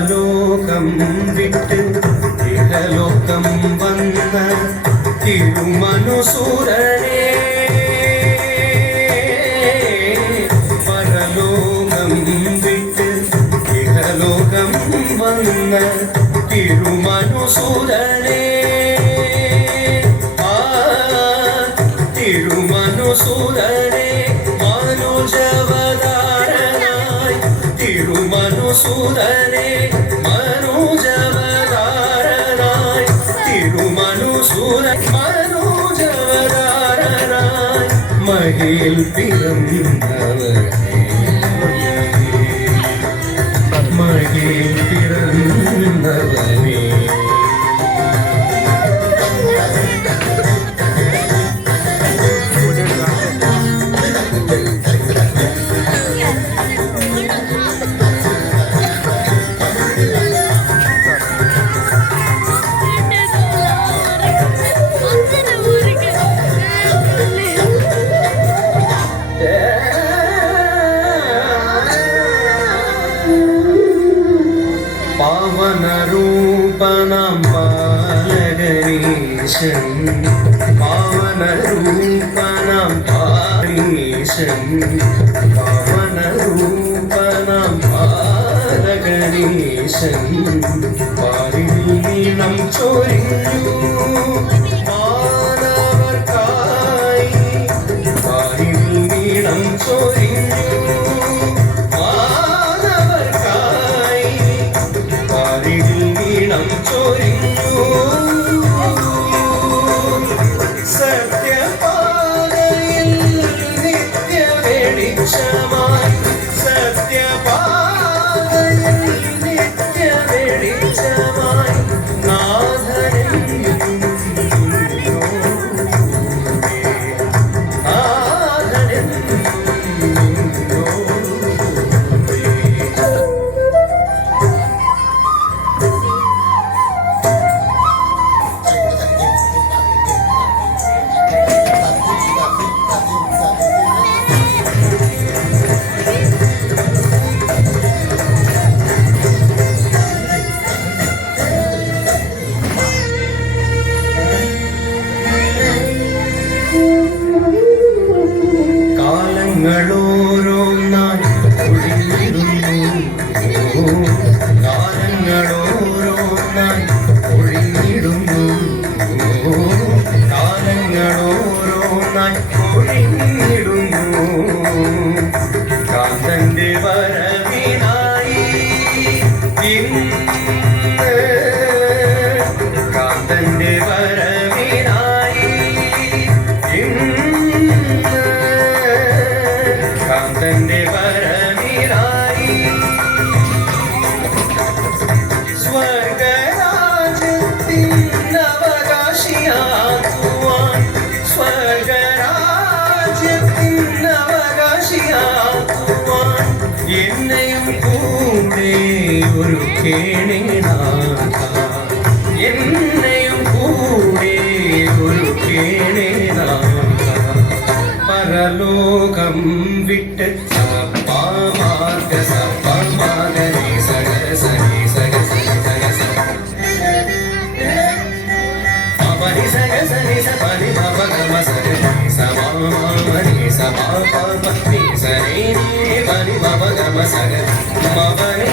പരലോകം വിട്ട് ഇഹലോകം വന്ന തിരുമനുസൂരനെ പരലോകം വിട്ട് ഇഹലോകം വന്ന തിരുമനുസൂരനെ തിരുമനുസൂരനെ മനോജവതാരനായി തിരുമനുസൂരനെ മനോജവതാരനായി തിരുമനുസൂരൻ മനോജവതാരനായി മഹിൽ പിറന്നവനെ മഹിൽ പിറന്നവനെ പാവനരൂപനാം പാലകരീശൻ പാവനരൂപനാം പാരീശൻ പാവനരൂപനാം പാലകരീശൻ പാരിൽ നീണം ചൊരിഞ്ഞു മാനവർക്കായി പാരിൽ നീണം ചൊരിഞ്ഞു സത്യപാതയിൽ നിത്യ വെളിച്ചമായി സത്യപാതയിൽ നിത്യ വെളിച്ചമായി കാലങ്ങളോരോന്നായി ഒഴിഞ്ഞിടുന്നു കാലങ്ങളോരോന്നായി ഒഴിഞ്ഞിടുന്നു കാലങ്ങളോരോന്നായി ഒഴിഞ്ഞിടുന്നു കാന്തന്റെ വരവിനായി ഇന്ന് കാന്തന്റെ വരവിനായി കാന്തന്റെ വരവിനായി സ്വർഗരാജ്യത്തിൻ അവകാശിയാക്കുവാൻ സ്വർഗരാജ്യത്തിൻ അവകാശിയാക്കുവാൻ എന്നെയും കൂടെ ഒരു കേണേനാഥ എന്നെയും കൂടെ ഒരു കേണേനാഥ പരലോകം വിട്ട് സപ്പമാർഗ സപ്പമാഗരി സഗര സരി സഗ സരി സഗ സരി സഗ സരി സരി ഭവഗമ സരി സമാമരി സമാപ സരി സരി ഭവഗമ സഗ മവരി